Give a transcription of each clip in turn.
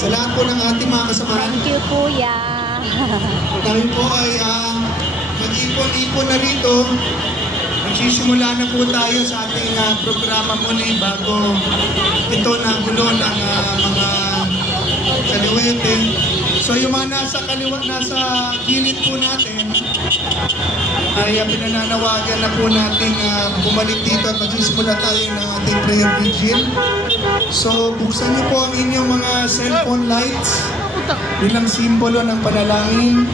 Sa lahat po ng ating mga kasamahan. Thank you, Kuya. Tayo po ay mag-ipon-ipon na rito. Magsisimula na po tayo sa ating programa muli bago ito na gulo ng mga kaliwete. So yung mga nasa gilid po natin ay pinananawagan na po natin bumalik dito at magsisimula tayo ng ating prayer vigil. So buksan niyo po ang inyong mga cellphone lights bilang simbolo ng panalangin.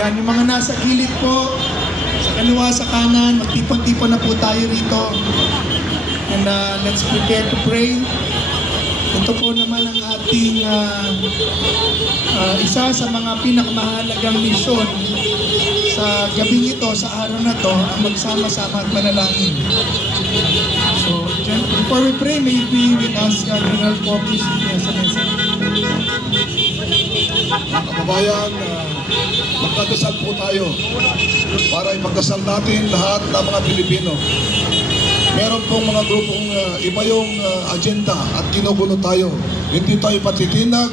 Yan, yung mga nasa gilid po, sa kaliwa, sa kanan, magtipon-tipon na po tayo rito. And let's prepare to pray. Ito po naman ang ating isa sa mga pinakamahalagang misyon sa gabing ito, sa araw na to, ang magsama-sama at manalangin. So, before we pray, may be with us, General Focus sa mesa. Kababayan, magdadasal po tayo para ipagdasal natin lahat ng mga Pilipino. Meron pong mga grupong iba yung agenda at ginugulo tayo. Hindi tayo patitinag,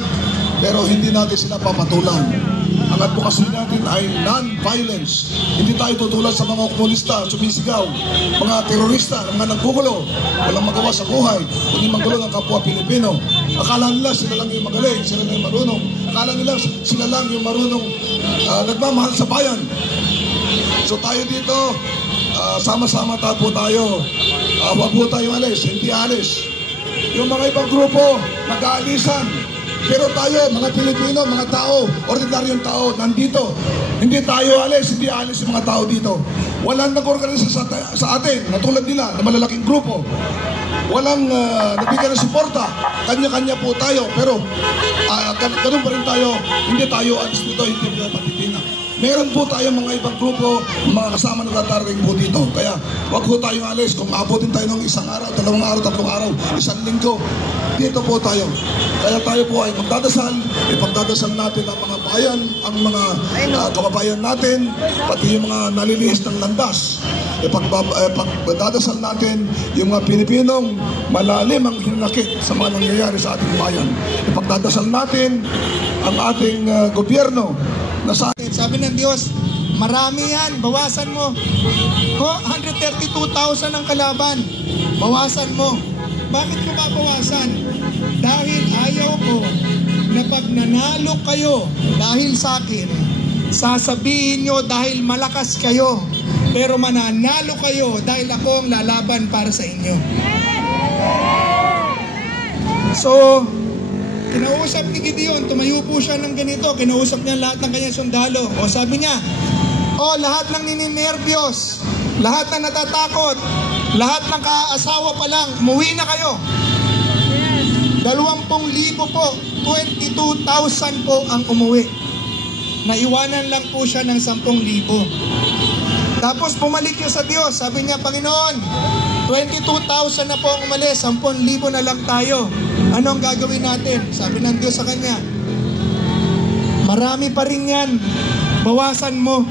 pero hindi natin sila papatulan. Ang advocacy natin ay non-violence. Hindi tayo tutulad sa mga komunista, sumisigaw, mga terorista, mga naggugulo, walang magawa sa buhay, kundi manggulo ng kapwa Pilipino. Akala nila sila lang yung magaling, sila lang yung marunong. Akala nila sila lang yung marunong nagmamahal sa bayan. So tayo dito, sama-sama po tayo. Huwag po tayo alis, hindi alis. Yung mga ibang grupo, nag-aalisan. Pero tayo, mga Pilipino, mga tao, ordinaryong tao, nandito. Hindi tayo alis, hindi alis yung mga tao dito. Walang nag-organisa sa atin, na tulad nila, na malalaking grupo. Walang nabigyan ng suporta. Kanya-kanya po tayo. Pero ganun pa rin tayo. Hindi tayo alis dito, hindi tayo patitinag. Meron po tayong mga ibang grupo, mga kasama na tatarating po dito. Kaya wag po tayong alis. Kung maabutin tayo ng isang araw, 2 araw, 3 araw, 1 linggo, dito po tayo. Kaya tayo po ay magdadasal, ipagdadasal natin ang mga bayan, ang mga kababayan natin, pati yung mga nalilihis ng landas. Ipagdadasal natin yung mga Pilipinong malalim ang hinanakit sa mga nangyayari sa ating bayan. Ipagdadasal natin ang ating gobyerno na sa atin. Sabi ng Diyos, marami yan, bawasan mo. 132,000 ang kalaban, bawasan mo. Bakit ko babawasan? Dahil ayaw ko na pag nanalo kayo dahil sa akin, sasabihin nyo dahil malakas kayo, pero mananalo kayo dahil ako ang lalaban para sa inyo. So, kinausap ni Gideon, tumayo po siya ng ganito, kinausap niya lahat ng kanyang sundalo. O sabi niya, lahat ng nininervyos, lahat ng natatakot, lahat ng kaasawa pa lang, umuwi na kayo. 20,000 po, 22,000 po ang umuwi. Naiwanan lang po siya ng 10,000. Tapos bumalik niya sa Diyos, sabi niya, Panginoon, 22,000 na po ang umalis, 10,000 na lang tayo. Anong gagawin natin? Sabi ng Diyos sa kanya, marami pa rin yan, bawasan mo.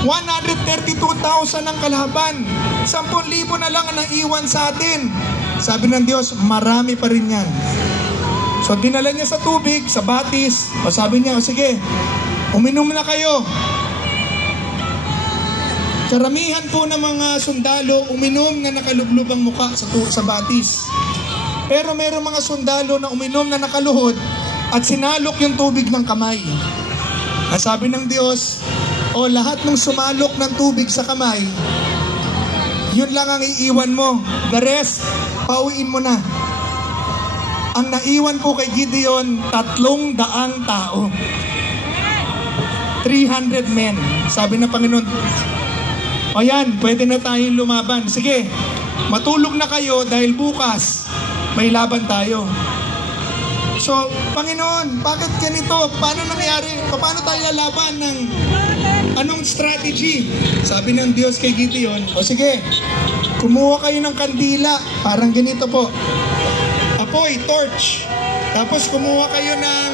132,000 ang kalaban, 10,000 na lang ang naiwan sa atin. Sabi ng Diyos, marami pa rin yan. So dinala niya sa tubig, sa batis. O sabi niya, sige, uminom na kayo. Karamihan po ng mga sundalo uminom na nakalublob ang muka sa batis. Pero mayroong mga sundalo na uminom na nakaluhod at sinalok yung tubig ng kamay. Ang sabi ng Diyos, lahat ng sumalok ng tubig sa kamay, yun lang ang iiwan mo. The rest, pauwiin mo na. Ang naiwan po kay Gideon, 300 tao. 300 men. Sabi ng Panginoon, yan, pwede na tayong lumaban. Sige, matulog na kayo dahil bukas may laban tayo. So, Panginoon, bakit ganito? Paano nangyari? Paano tayo lalaban ng anong strategy? Sabi ng Diyos kay Gideon, o sige, kumuha kayo ng kandila, parang ganito po. Apoy, torch. Tapos kumuha kayo ng,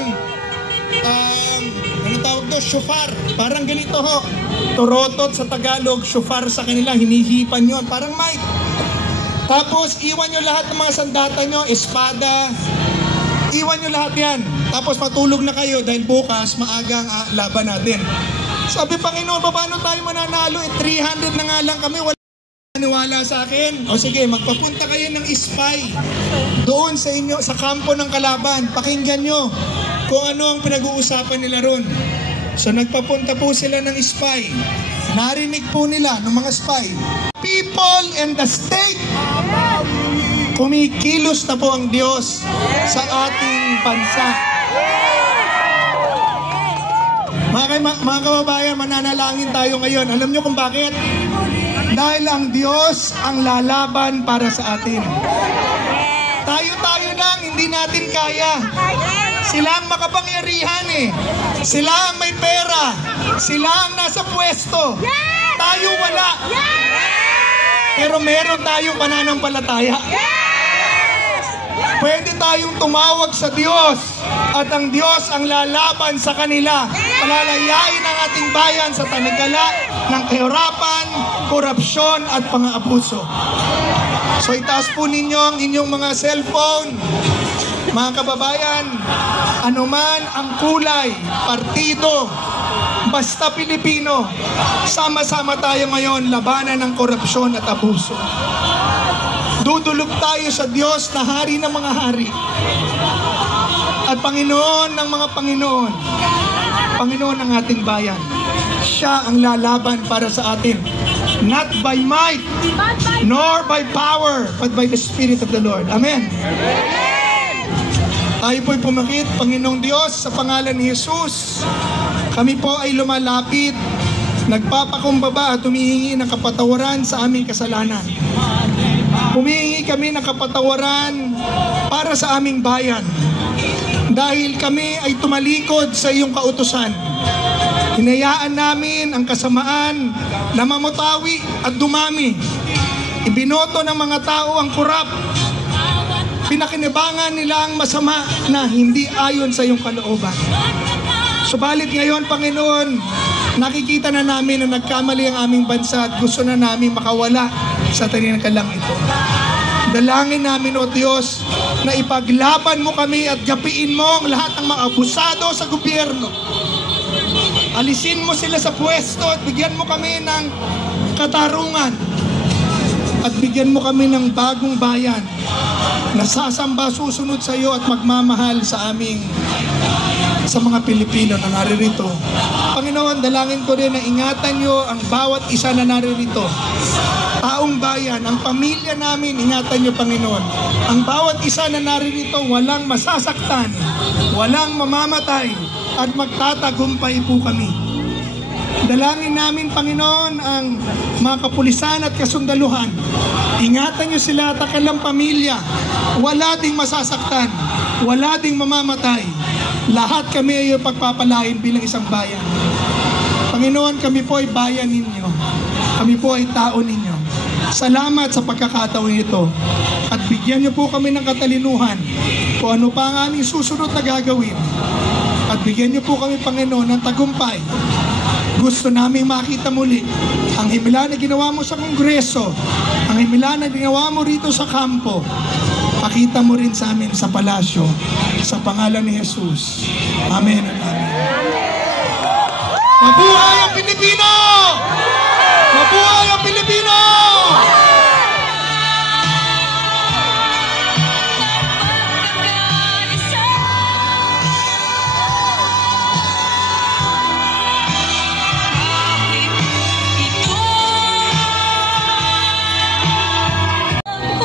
ano tawag to? Shofar. Parang ganito ho. Turotot sa Tagalog, shofar sa kanila, hinihipan yon, parang mic. Tapos, iwan nyo lahat ng mga sandata nyo, espada, iwan nyo lahat yan. Tapos matulog na kayo dahil bukas maagang laban natin. Sabi, Panginoon, paano tayo mananalo? 300 na nga lang kami, wala naniwala sa akin. O sige, magpapunta kayo ng spy doon sa inyo, sa kampo ng kalaban. Pakinggan nyo kung ano ang pinag-uusapan nila ron. So nagpapunta po sila ng spy. Narinig po nila ng mga spy, people and the state. Kumikilos na po ang Diyos sa ating bansa. Mga kababayan, mananalangin tayo ngayon. Alam nyo kung bakit? Dahil ang Diyos ang lalaban para sa atin. Tayo-tayo lang, hindi natin kaya. Sila ang makapangyarihan eh. Sila ang may pera. Sila ang nasa pwesto. Tayo wala. Pero meron tayong pananampalataya. Pwede tayong tumawag sa Diyos at ang Diyos ang lalaban sa kanila. Palalayain ang ating bayan sa tanikala ng kahirapan, korupsyon at pang-aabuso. So itaas po ninyo ang inyong mga cellphone. Mga kababayan, anuman ang kulay, partido, basta Pilipino, sama-sama tayo ngayon labanan ng korupsyon at abuso. Dudulog tayo sa Diyos na hari ng mga hari at Panginoon ng mga Panginoon, Panginoon ng ating bayan. Siya ang lalaban para sa atin, not by might nor by power, but by the Spirit of the Lord. Amen. Tayo po'y pumakit, Panginoong Diyos, sa pangalan ni Jesus. Kami po ay lumalapit, nagpapakumbaba at humihingi ng kapatawaran sa aming kasalanan. Humihingi kami ng kapatawaran para sa aming bayan. Dahil kami ay tumalikod sa iyong kautusan. Hinayaan namin ang kasamaan na mamutawi at dumami. Ibinoto ng mga tao ang kurap. Pinakinabangan nila ang masama na hindi ayon sa iyong kalooban. Subalit ngayon, Panginoon, nakikita na namin na nagkamali ang aming bansa at gusto na namin makawala sa taninakalang ito. Dalangin namin, O Diyos, na ipaglaban mo kami at gapiin mo ang lahat ng mga abusado sa gobyerno. Alisin mo sila sa pwesto at bigyan mo kami ng katarungan. At bigyan mo kami ng bagong bayan na sasamba, susunod sa iyo at magmamahal sa mga Pilipino na naririto. Panginoon, dalangin ko rin na ingatan niyo ang bawat isa na naririto. Taong bayan, ang pamilya namin, ingatan niyo, Panginoon. Ang bawat isa na naririto, walang masasaktan, walang mamamatay, at magtatagumpay po kami. Dalangin namin, Panginoon, ang mga kapulisan at kasundaluhan. Ingatan niyo sila at kanilang pamilya. Wala ding masasaktan, wala ding mamamatay. Lahat kami ay pagpapalain bilang isang bayan. Panginoon, kami po ay bayan ninyo. Kami po ay tao ninyo. Salamat sa pagkakataon ito. At bigyan niyo po kami ng katalinuhan kung ano pa ang aming susunod na gagawin. At bigyan niyo po kami, Panginoon, ng tagumpay. Gusto namin makita muli ang himala na ginawa mo sa Kongreso, ang himala na ginawa mo rito sa kampo. Pakita mo rin sa amin sa palasyo, sa pangalan ni Jesus. Amen at amen. Mabuhay ang Pilipino! Mabuhay ang Pilipino!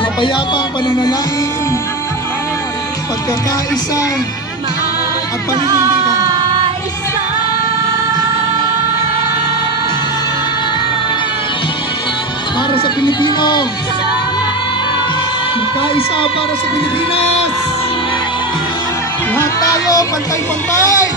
Mapayapa ang pananalangin, pagkakaisa at paninindigan. Para sa Pilipino, pagkaisa para sa Pilipinas. Lahat tayo, pantay-pantay.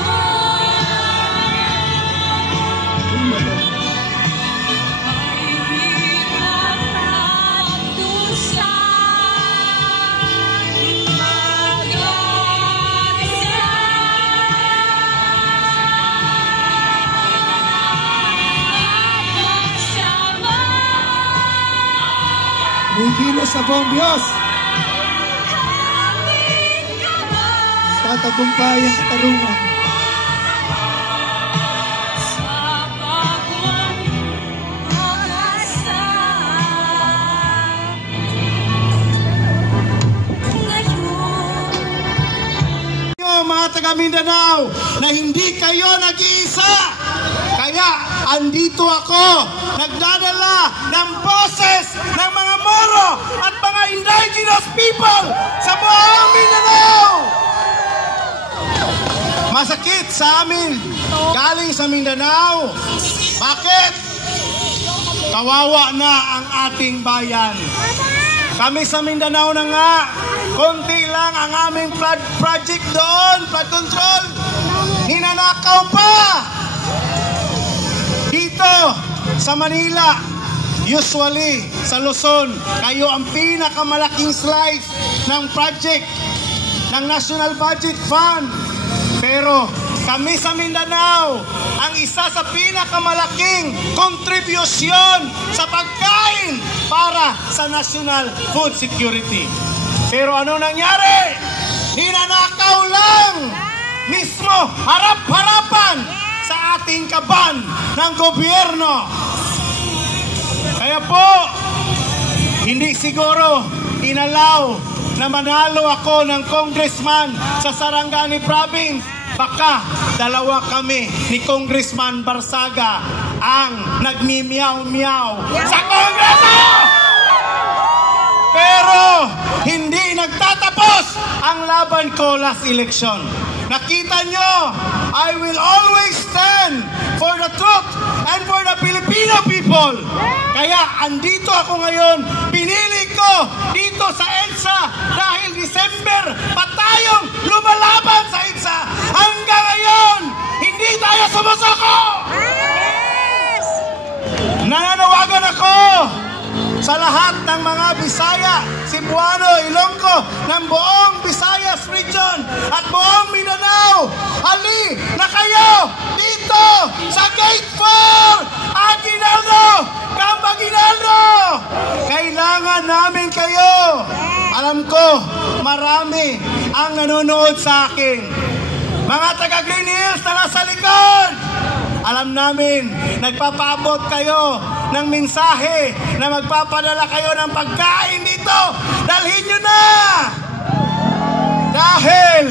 May kilos sa buong Diyos. Tatagumpay ang katarungan. Mga taga Mindanao, na hindi kayo nag-iisa. Kaya andito ako, nagdadala ng boses ng mga Moro at mga indigenous people sa buong Mindanao. Masakit sa amin, galing sa Mindanao. Bakit? Kawawa na ang ating bayan. Kami sa Mindanao na nga, konti lang ang aming flood project doon, flood control. Ninanakaw pa! Dito sa Manila, usually sa Luzon, kayo ang pinakamalaking slice ng project ng National Budget Fund. Pero kami sa Mindanao, ang isa sa pinakamalaking kontribusyon sa pagkain para sa National Food Security. Pero ano nangyari? Ninanakaw lang mismo harap-harapan sa ating kaban ng gobyerno. Kaya po, hindi siguro inalaw na manalo ako ng congressman sa Sarangani Province. Baka dalawa kami ni Congressman Barsaga ang nagmimiyaw-miyaw sa Kongreso! Pero hindi nagtatapos ang laban ko last election. Nakita nyo, I will always stand for the truth and for the Filipino people. Kaya andito ako ngayon, pinili ko dito sa EDSA dahil December pa tayong lumalaban sa EDSA. Hanggang ngayon, hindi tayo sumusoko! Nananawagan ako sa lahat ng mga Bisaya, Cebuano, Ilonggo, ng buong Visayas region at buong Mindanao. Hali na kayo dito sa Gate 4, Aguinaldo, Camp Aguinaldo. Kailangan namin kayo. Alam ko, marami ang nanonood sa akin. Mga taga Green Hills na nasa likod, alam namin, nagpapaabot kayo ng mensahe na magpapadala kayo ng pagkain dito. Dalhin nyo na! Dahil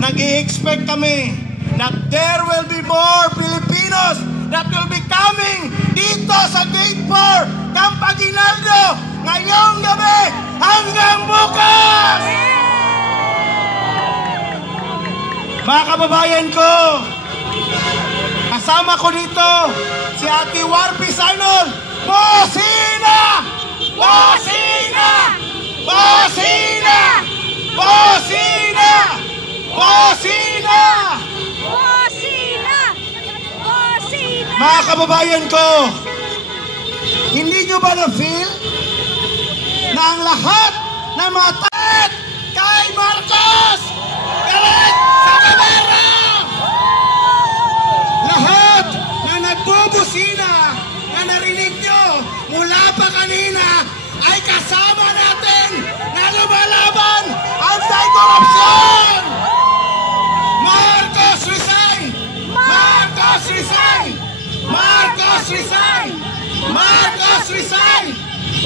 nag-i-expect kami that there will be more Filipinos that will be coming dito sa Gate 4, Camp Aguinaldo, ngayong gabi hanggang bukas! Mga kababayan ko, kasama ko dito si Ate Warpis Arnold. Bosina! Bosina! Bosina! Bosina! Bosina! Bosina! Bosina! Mga kababayan ko, hindi nyo ba na-feel na ang lahat ng mga taet kay Marcos galit sa kamera? Lahat na nagbubusina na narinig nyo mula pa kanina ay kasama natin na lumalaban anti-corruption! Marcos resign! Marcos resign! Marcos resign! Marcos resign!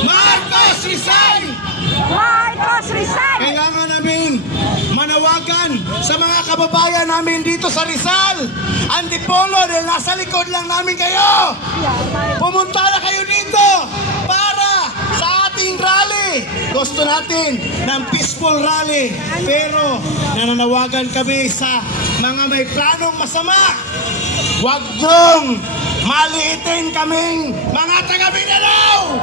Marcos resign! Marcos resign! Kailangan namin manawagan sa mga kababayan namin dito sa Rizal, Antipolo, dahil nasa likod lang namin kayo. Pumunta na kayo dito para sa ating rally. Gusto natin ng peaceful rally, pero nananawagan kami sa mga may planong masama. Huwag niyong maliitin kaming mga taga Mindanao!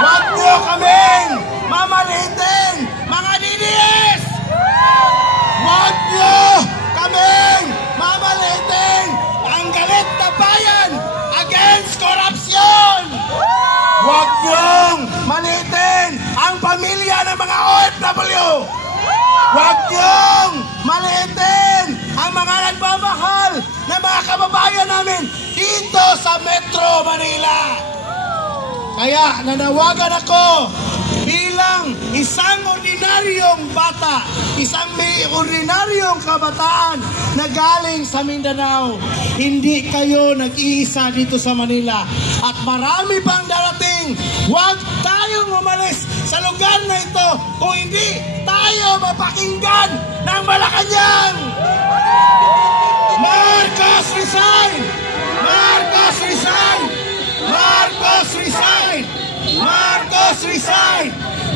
Huwag niyo kaming mamaliitin! ang pamilya ng mga OFW. Huwag niyong maliitin ang mga nagmamahal na mga kababayan namin dito sa Metro Manila. Kaya nanawagan ako bilang isang ordinaryong bata, isang may ordinaryong kabataan na galing sa Mindanao. Hindi kayo nag-iisa dito sa Manila at marami pang darating. Huwag tayong umalis sa lugar na ito kung hindi tayo mapakinggan ng Malacanang. Marcos resign! Marcos resign! Marcos resign! Marcos resign!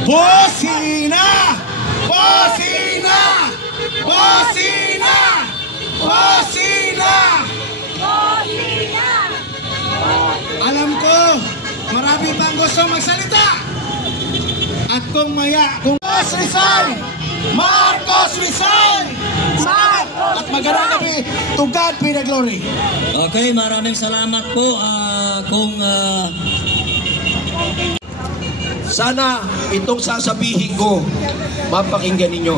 Bocina! Bocina! Bocina! Bocina! Alam ko, marami pang gusto magsalita. At kung Marcos resign! Marcos resign! At magandang gabi, to God be the glory. Okay, maraming salamat po. Sana itong sasabihin ko, mapakinggan ninyo.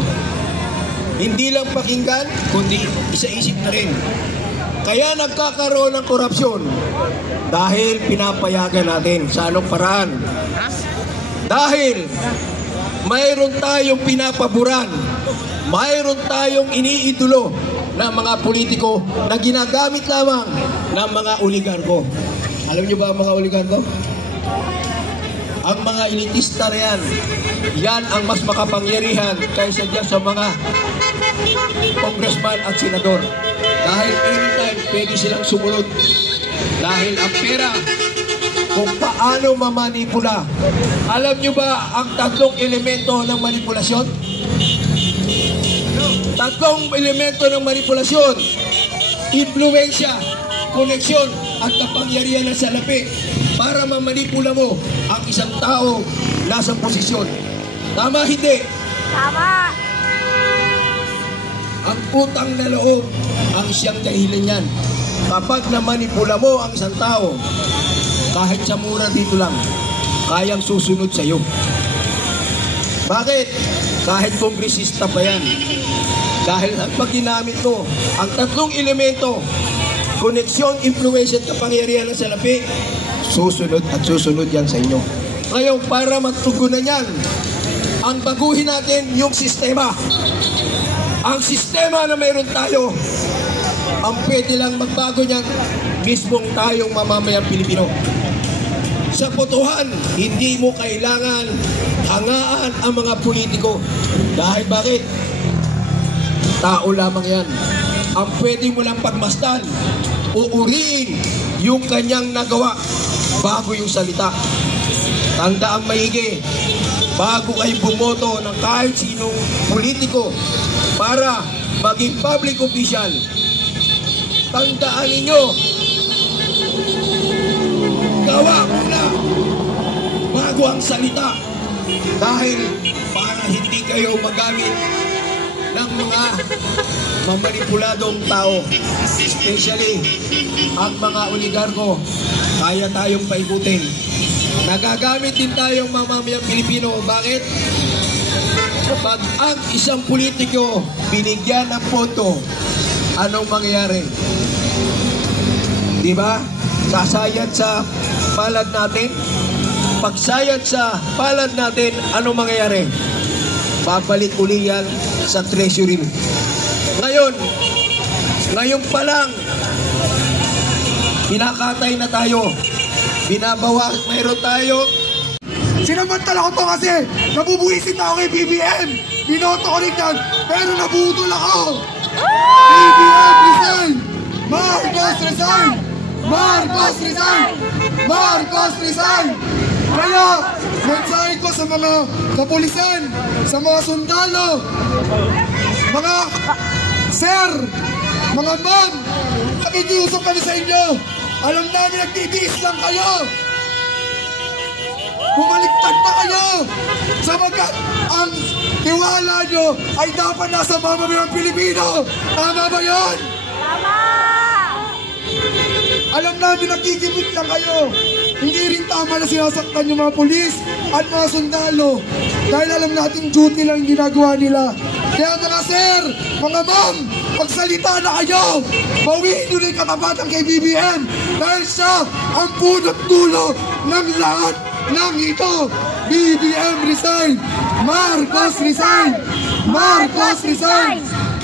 Hindi lang pakinggan, kundi isa-isip na rin. Kaya nagkakaroon ng korupsyon dahil pinapayagan natin sa anong paraan. Dahil mayroon tayong pinapaboran, mayroon tayong iniidolo ng mga politiko na ginagamit lamang ng mga oligarko. Alam niyo ba ang mga oligarko? Ang mga elitista na yan ang mas makapangyarihan kaysa dyan sa mga congressman at senador. Dahil anytime pwede silang sumunod. Dahil ang pera, kung paano mamanipula. Alam nyo ba ang tatlong elemento ng manipulasyon? Tatlong elemento ng manipulasyon: influensya, koneksyon, at kapangyarihan ng salapi para mamanipula mo ang isang tao nasa posisyon. Tama, hindi? Tama. Ang utang na loob ang siyang dahilan yan. Kapag namanipula mo ang isang tao, kahit sa mura dito lang, kayang susunod sa iyo. Bakit? Kahit kongresista pa yan. Dahil pag ginamit mo ang tatlong elemento, koneksyon, influensya at kapangyarihan ng salapi, susunod at susunod yan sa inyo. Ngayon, para matugunan yan, ang baguhin natin yung sistema. Ang sistema na mayroon tayo, ang pwede lang magbago niyan, mismong tayong mamamayang Pilipino. Sa botohan, hindi mo kailangan hangaan ang mga politiko. Dahil bakit? Tao lamang yan. Ang pwede mo lang pagmasdan, uuriin yung kanyang nagawa bago yung salita. Tandaang maigi, bago kayo bumoto ng kahit sinong politiko para maging public official, tandaan ninyo, gawa muna bago ang salita. Dahil para hindi kayo magamit ng mga mamanipuladong tao, especially ang mga oligarko, kaya tayong paikutin. Nagagamit din tayong mamamayang Pilipino. Bakit? Kapag ang isang politiko binigyan ng boto, anong mangyayari? Diba? Sasayad sa palad natin. Pagsayad sa palad natin, anong mangyayari? Babalik uli yan sa treasury. Ngayon pa lang, pinakatay na tayo. Binabawa, mayroon tayo. Sinamantala ko to kasi nabubuisit na ako kay BBM. Binoto ko rin yan, pero nabudol ako. BBM resign! Marcos resign! Marcos resign! Marcos resign! Kaya, mensahe ko sa mga kapulisan, sa mga sundalo, mga sir, mga ma'am, nakikiusap kami sa inyo. Alam namin nagtitiis lang kayo. Bumaliktad na kayo sapagkat ang tiwala nyo ay dapat nasa mamamayang Pilipino. Tama ba yun? Tama. Alam namin nagkikibit lang kayo. hindi rin tama na sinasaktan yung mga pulis at mga sundalo dahil alam natin duty lang yung ginagawa nila. Kaya mga sir, mga ma'am, magsalita na kayo! Bawiin nyo na yung katapatan kay BBM dahil siya ang punot dulo ng lahat ng ito. BBM resign! Marcos resign! Marcos resign!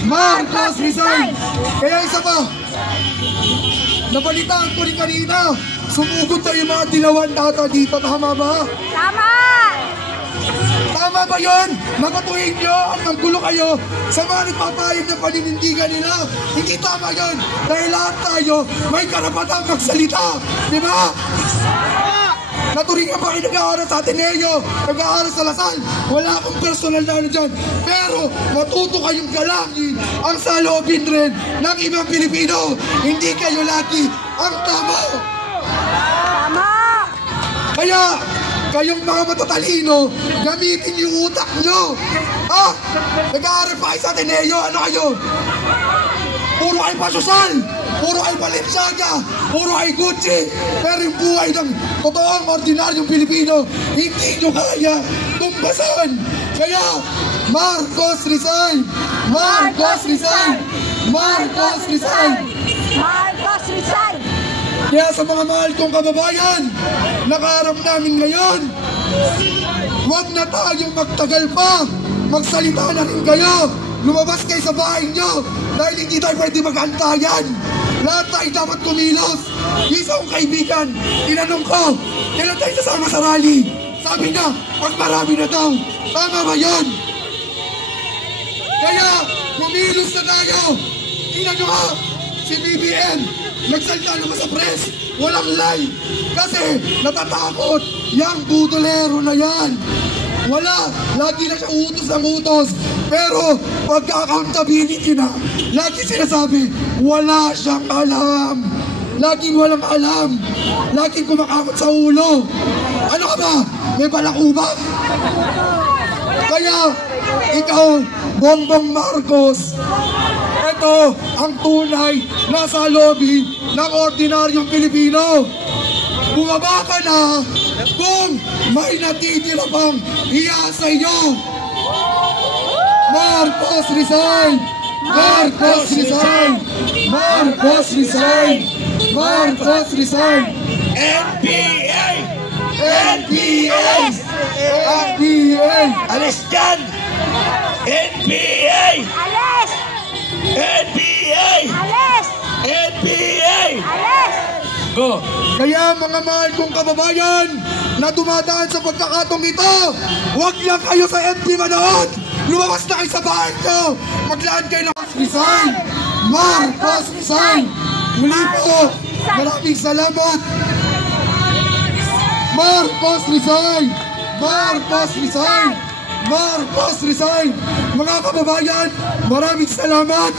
Marcos resign! Kaya isa pa, nabalitaan ko rin kanina, sumugod tayo mga dilawan data dito, tama ba? Tama! Tama ba yun? Napatuhin nyo ang gulo kayo sa mga nagpapayag ng paninindigan nila. Hindi tama yun. Dahil lahat tayo may karapatang magsalita. Di ba? Naturingan pa kayo nag-aaral sa Ateneo, nag-aaral sa Lasal. Wala akong personal na ano dyan. Pero matuto kayong galangin ang saloobin rin ng ibang Pilipino. Hindi kayo lagi ang tama. Tama! Kaya, kayong mga matatalino, gamitin yung utak nyo. Nag-aaral pa kayo sa Ateneo, ano kayo? Puro kayo pasosyal, puro kayo Balenciaga, puro kayo Gucci. Pero yung buhay ng totoong ordinaryong Pilipino, hindi nyo kaya tumbasan. Kaya, Marcos resign! Marcos resign! Marcos resign! Marcos resign! Kaya sa mga mahal kong kababayan, nakaharap namin ngayon, huwag na tayong magtagal pa. Magsalita na rin kayo. Lumabas kayo sa bahay nyo dahil hindi tayo pwede mag-antayan. Lahat tayo dapat kumilos. Isa kong kaibigan, tinanong ko, kailan tayo sasama sa rally? Sabi niya, pag marami na daw. Tama ba yun? Kaya, kumilos na tayo. Tingnan nyo nga, si BBM, nagsalita naman sa press, walang live. Kasi natatakot, yung budolero na yan. Wala, lagi na siya utos ng utos. Pero pagka-accountability na, lagi sinasabi, wala siyang alam. Laging walang alam. Laging kumakakot sa ulo. Ano ka ba? May balakuba? Kaya, ikaw, Bongbong Marcos, ito ang tunay na sa lobby ng ordinaryong Pilipino. Bumaba ka na kung may natitira pang iya sa iyo. Marcos resign! Marcos resign! Marcos resign! Marcos resign! NPA! NPA! NPA! Alis dyan! NPA! Alis! NPA! Alis! NPA! Alis! Go! Kaya mga mahal kong kababayan na dumadaan sa pagkakatong ito, huwag lang kayo sa NP manood! Lumabas na kayo sa bahay nyo! Maglaan kayo ng resign! Marcos resign! Muli po, maraming salamat! Marcos resign! Marcos resign! Marcos resign! Mga kababayan, maraming salamat!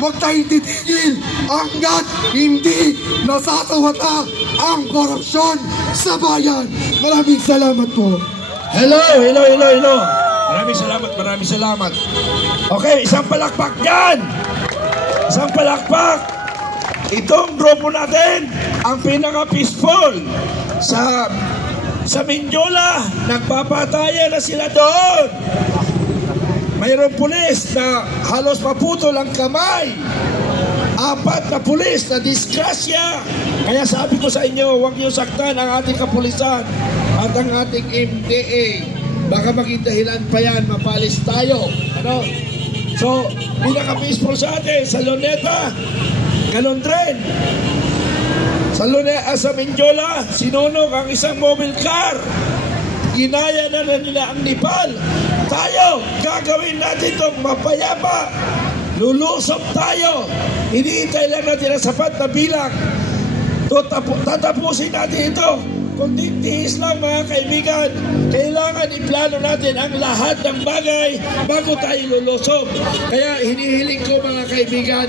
Huwag tayong titigil hanggat hindi nasasawata ang korupsyon sa bayan. Maraming salamat po. Hello! Maraming salamat. Okay, isang palakpak dyan! Isang palakpak! Itong grupo natin, ang pinaka-peaceful sa Mindiola, nagpapatayan na sila doon. Mayroong pulis na halos maputol ang kamay. 4 na pulis na disgrasya. Kaya sabi ko sa inyo, huwag niyo saktan ang ating kapulisan at ang ating MDA. Baka maging dahilan pa yan, mapalis tayo. Ano? So, pinaka-peaceful sa atin, sa Luneta, ganun rin. Sa Mindiola, sinunog ang isang mobile car. Ginaya na nila ang Nepal. Tayo, gagawin natin itong mapayapa. Lulusob tayo. Hinihintay lang natin ang sapat na bilang. Tatapusin natin ito. Kung tiis lang mga kaibigan, kailangan iplano natin ang lahat ng bagay bago tayo lulusob. Kaya hinihiling ko mga kaibigan,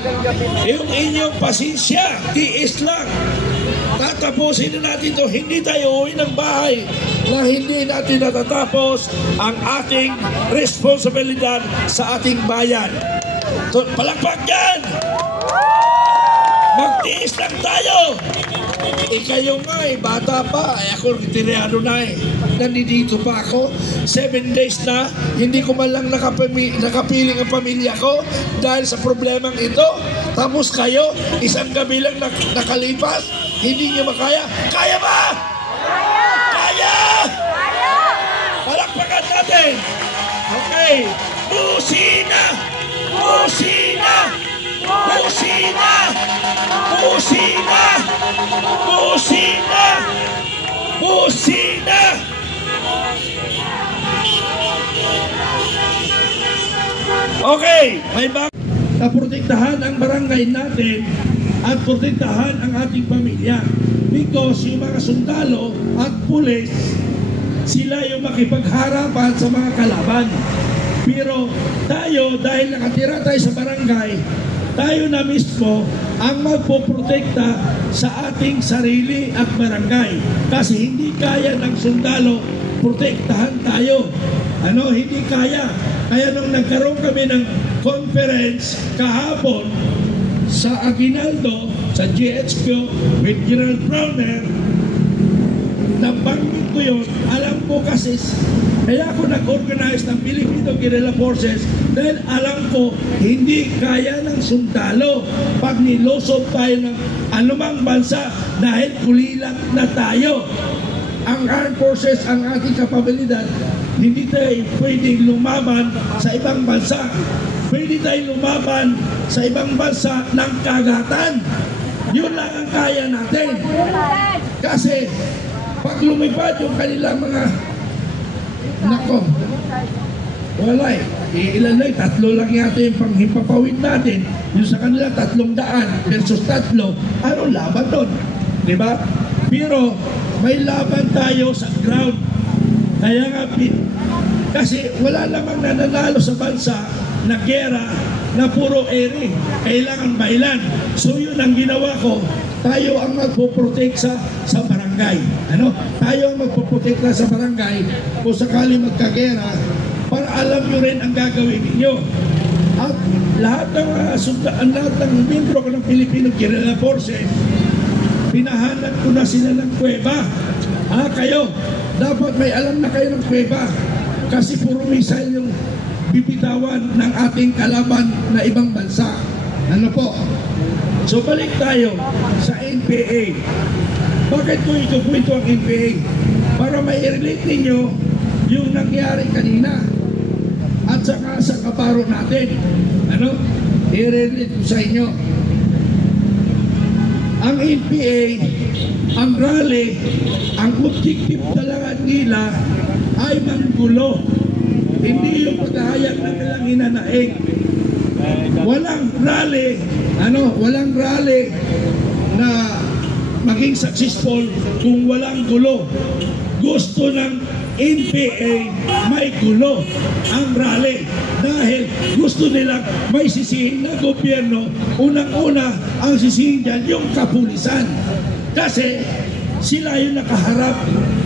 yung inyong pasensya, tiis lang. Tatapusin na natin ito. Hindi tayo uwi ng bahay na hindi natin natatapos ang ating responsibilidad sa ating bayan. Palakpak yan! Magtiis lang tayo! kayo nga bata pa. Ako retiryado na Nandito pa ako. 7 days na, hindi ko man lang nakapiling ang pamilya ko dahil sa problemang ito. Tapos kayo, isang gabi lang nakalipas, hindi niyo makaya. Kaya ba? Kaya! Palakpakan natin! Okay. Busina! Busina! Busina! Busina! Busina! Busina! Okay, may naprotektahan ang barangay natin at protektahan ang ating pamilya because yung mga sundalo at pulis sila yung makipagharapan sa mga kalaban. Pero tayo, dahil nakatira tayo sa barangay, tayo na mismo ang magpoprotekta sa ating sarili at barangay. Kasi hindi kaya ng sundalo protektahan tayo. Hindi kaya. Kaya nung nagkaroon kami ng conference kahapon sa Aguinaldo, sa GHQ with General Browner, nabanggit ko yun. Alam ko kasi, kaya ako nag-organize ng Filipino Guerrilla Forces dahil alam ko hindi kaya ng sundalo pag nilosob tayo ng anumang bansa dahil kulilang na tayo. Ang armed forces, ang ating kapabilidad, hindi tayo pwedeng lumaban sa ibang bansa. Pwede tayo lumaban sa ibang bansa ng kagatan. Yun lang ang kaya natin. Kasi pag lumipad yung kanilang mga wala ilan lang, 3 lang yata yung panghimpapawid natin. Yung sa kanila 300 versus 3. Ano laban doon? Diba? Pero may laban tayo sa ground. Kaya nga, kasi wala namang nananalo sa bansa na gera na puro ere. Kailangan bailan. So yun ang ginawa ko. Tayo ang magpoprotect sa barangay. Tayo ang magpoprotect sa barangay kung sakali magkagera para alam nyo rin ang gagawin ninyo. At lahat ng membro ko ng Filipino Guerrilla Forces, pinahanap ko na sila ng kuweba. Kayo, dapat may alam na kayo ng kuweba kasi puro missile yung bibitawan ng ating kalaban na ibang bansa. So balik tayo sa NPA. Bakit ko ikukwento ang NPA? Para mai-relate ninyo yung nangyari kanina at saka sa kaparo natin. I-relate ko sa inyo. Ang NPA, ang rally, ang objective talaga nila ay manggulo. Hindi yung paghahayag na nilang hinanaig. Walang rally, walang rally na maging successful kung walang gulo. Gusto ng NPA may gulo ang rally dahil gusto nilang may sisihin na gobyerno. Unang-una ang sisihin dyan yung kapulisan kasi sila yung nakaharap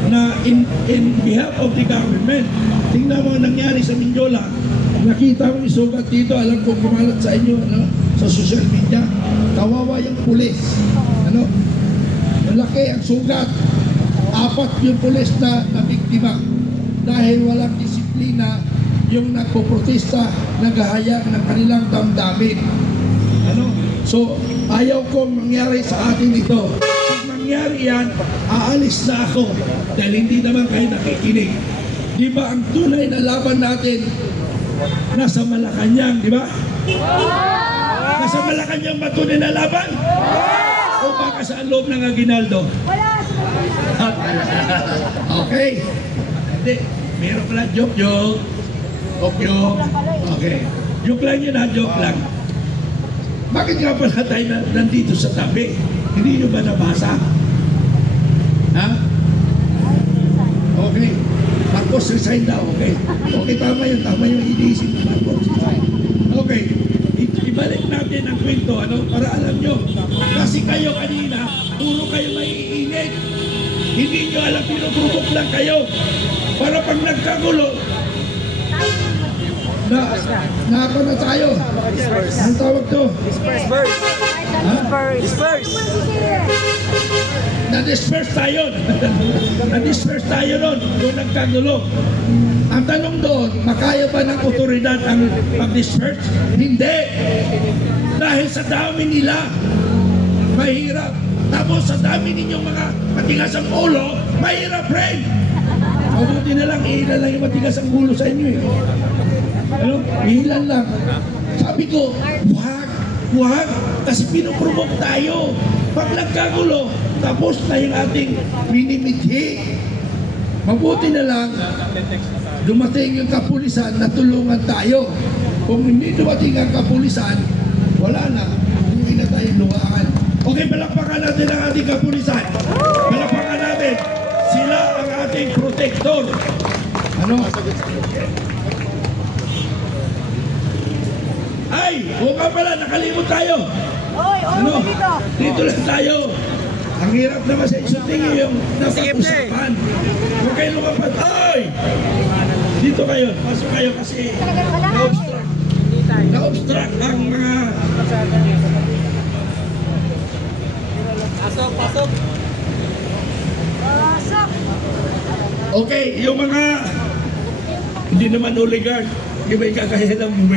na in behalf of the government. Tingnan mo ang nangyari sa Mindiola. Nakita mo yung sugat dito, alam ko kumalat sa inyo sa social media. Kawawa yung pulis. Malaki ang sugat. 4 yung pulis na nabiktima dahil walang disiplina yung nagpoprotesta, naghahayag ng kanilang damdamin. So ayaw kong mangyari sa atin ito. Pag mangyari yan, aalis na ako dahil hindi naman kayo nakikinig. Di ba ang tunay na laban natin nasa Malacanang, di ba? Nasa Malacanang ba tunay na laban? O baka sa loob ng Aguinaldo? Okay. Hindi. Meron pala joke. Okay. Joke lang yun joke lang. Bakit nga pala tayo nandito sa tabi? Hindi nyo ba nabasa? Okay. Marcos resign daw, okay. Okay, tama yung iniisip ng Marcos resign. Okay. Ibalik natin ang kwento, para alam nyo. Kasi kayo kanina, puro kayo maiinit. Hindi nyo alam, pinuprovok lang kayo. Para pag nagkagulo, na tayo. Ang tawag to? Disperse. Na-disperse tayo. Na-disperse tayo nun. Doon nagkagulo. Ang tanong doon, makaya ba ng otoridad ang mag-disperse? Hindi. Dahil sa dami nila, mahirap. Tapos sa dami ninyong mga matigas ang ulo, mahirap rin. Mabuti na lang, ilan lang yung matigas ang ulo sa inyo eh. Ano? Ilan lang. Sabi ko, wag, kasi pinuprovoke tayo. Pag nagkagulo, tapos na yung ating minimithi. Mabuti na lang, dumating yung kapulisan na tulungan tayo. Kung hindi dumating ang kapulisan, wala na, hindi na tayo luhaan. Okay, palakpakan natin ang ating kapulisan. Palakpakan natin. Sila ang ating protector. Ano? Ay, o nga pala, nakalimot tayo. Ano? Dito lang tayo. Ang hirap naman sa isunting yung napag-usapan. Huwag kayo lumapad. Ay! Dito kayo. Pasok kayo kasi na-obstruct ang mga... Pasok. Okay, yung mga... Hindi naman oligarch. Di ba ikakaya lang